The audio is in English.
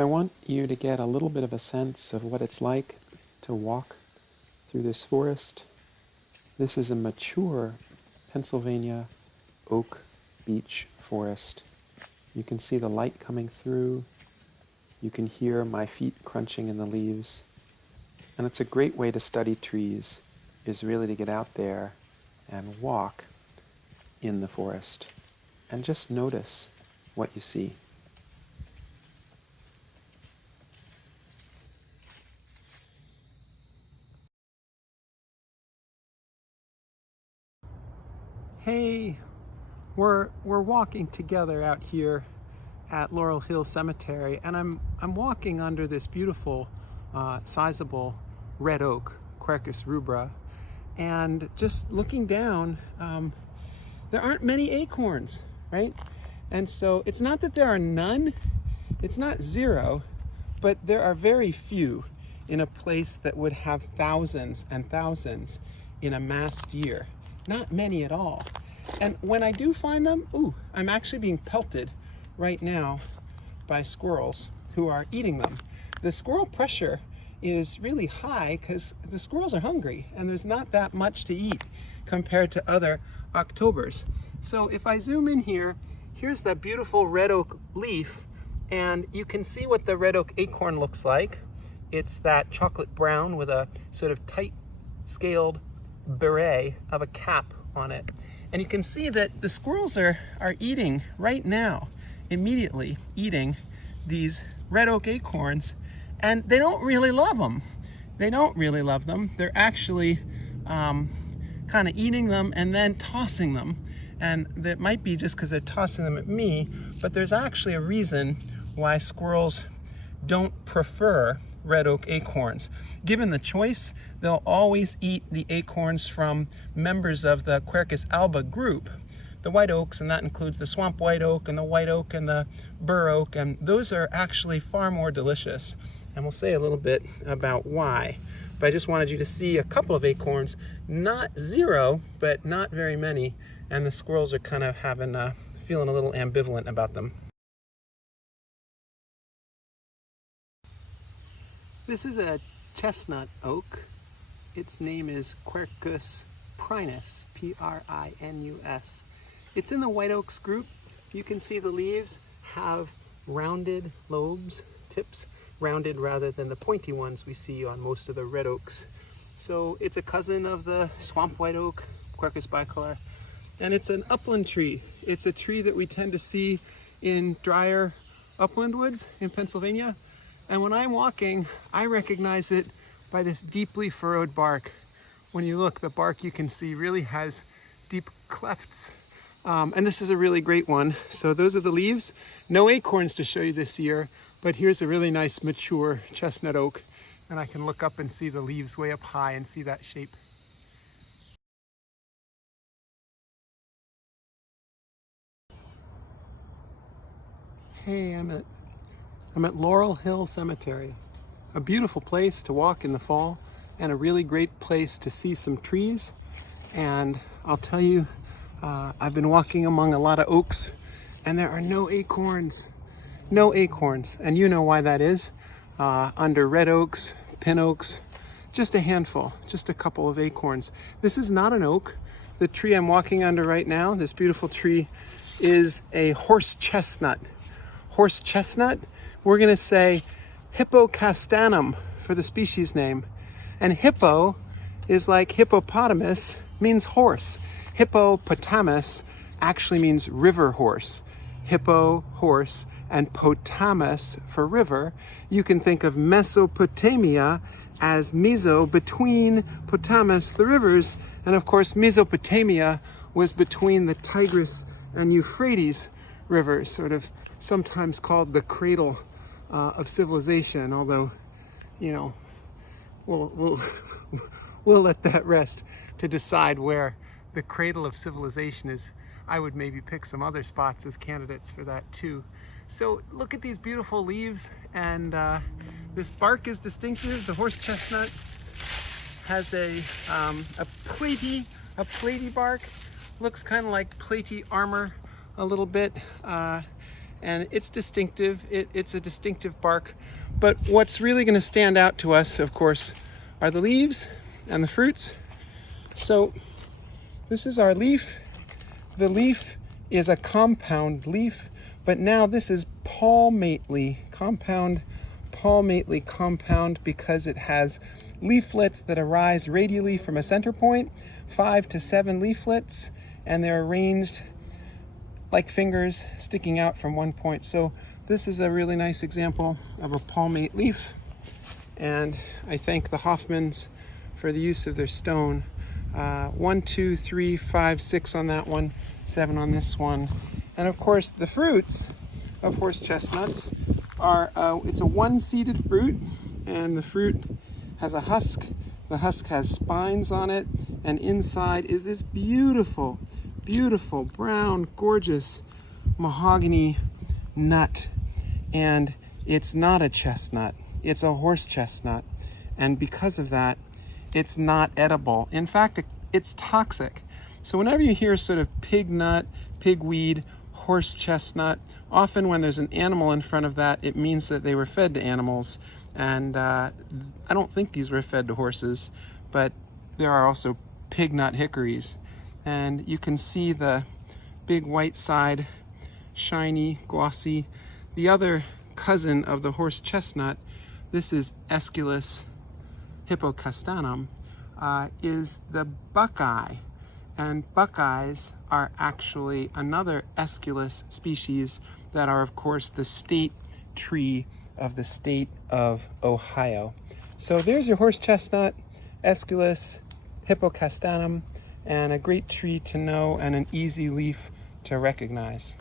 I want you to get a little bit of a sense of what it's like to walk through this forest. This is a mature Pennsylvania oak beech forest. You can see the light coming through. You can hear my feet crunching in the leaves. And it's a great way to study trees, is really to get out there and walk in the forest and just notice what you see. Hey, we're walking together out here at Laurel Hill Cemetery, and I'm walking under this beautiful, sizable red oak, Quercus rubra, and just looking down, there aren't many acorns, right? And so it's not that there are none, it's not zero, but there are very few in a place that would have thousands and thousands in a massed year. Not many at all. And when I do find them, I'm actually being pelted right now by squirrels who are eating them. The squirrel pressure is really high because the squirrels are hungry and there's not that much to eat compared to other Octobers. So if I zoom in here, here's that beautiful red oak leaf, and you can see what the red oak acorn looks like. It's that chocolate brown with a sort of tight scaled beret of a cap on it. And you can see that the squirrels are eating right now, immediately eating these red oak acorns, and they don't really love them. They don't really love them. They're actually kind of eating them and then tossing them. And that might be just because they're tossing them at me, but there's actually a reason why squirrels don't prefer red oak acorns. Given the choice, they'll always eat the acorns from members of the Quercus alba group, the white oaks, and that includes the swamp white oak and the white oak and the bur oak, and those are actually far more delicious. And we'll say a little bit about why. But I just wanted you to see a couple of acorns, not zero, but not very many, and the squirrels are kind of feeling a little ambivalent about them. This is a chestnut oak. Its name is Quercus prinus, P-R-I-N-U-S. It's in the white oaks group. You can see the leaves have rounded lobes, tips, rounded rather than the pointy ones we see on most of the red oaks. So it's a cousin of the swamp white oak, Quercus bicolor, and it's an upland tree. It's a tree that we tend to see in drier upland woods in Pennsylvania. And when I'm walking, I recognize it by this deeply furrowed bark. When you look, the bark you can see really has deep clefts. And this is a really great one. So those are the leaves. No acorns to show you this year, but here's a really nice mature chestnut oak. And I can look up and see the leaves way up high and see that shape. Hey, I'm at Laurel Hill Cemetery. A beautiful place to walk in the fall and a really great place to see some trees. And I'll tell you, I've been walking among a lot of oaks and there are no acorns. No acorns. And you know why that is. Under red oaks, pin oaks, just a handful, just a couple of acorns. This is not an oak. The tree I'm walking under right now, this beautiful tree, is a horse chestnut. Horse chestnut, we're gonna say Hippocastanum for the species name. And hippo is like hippopotamus, means horse. Hippopotamus actually means river horse. Hippo, horse, and potamus for river. You can think of Mesopotamia as meso, between Potamus, the rivers, and of course Mesopotamia was between the Tigris and Euphrates rivers, sort of sometimes called the cradle of civilization, although, you know, we'll let that rest to decide where the cradle of civilization is. I would maybe pick some other spots as candidates for that too. So look at these beautiful leaves, and this bark is distinctive. The horse chestnut has a platy bark, looks kind of like platy armor a little bit, and it's distinctive. It's a distinctive bark. But what's really going to stand out to us, of course, are the leaves and the fruits. So this is our leaf. The leaf is a compound leaf, but now this is palmately compound, because it has leaflets that arise radially from a center point, 5 to 7 leaflets, and they're arranged like fingers sticking out from one point. So this is a really nice example of a palmate leaf, and I thank the Hoffmans for the use of their stone. 1, 2, 3, 5, 6 on that one, 7 on this one. And of course the fruits of horse chestnuts are, it's a one-seeded fruit, and the fruit has a husk. The husk has spines on it, and inside is this beautiful, beautiful, brown, gorgeous mahogany nut. And it's not a chestnut, it's a horse chestnut. And because of that, it's not edible. In fact, it's toxic. So whenever you hear sort of pig nut, pigweed, horse chestnut, often when there's an animal in front of that, it means that they were fed to animals. And I don't think these were fed to horses, but there are also pig nut hickories. And you can see the big white side, shiny, glossy. The other cousin of the horse chestnut, this is Aesculus hippocastanum, is the buckeye. And buckeyes are actually another Aesculus species that are, of course, the state tree of the state of Ohio. So there's your horse chestnut, Aesculus hippocastanum, and a great tree to know and an easy leaf to recognize.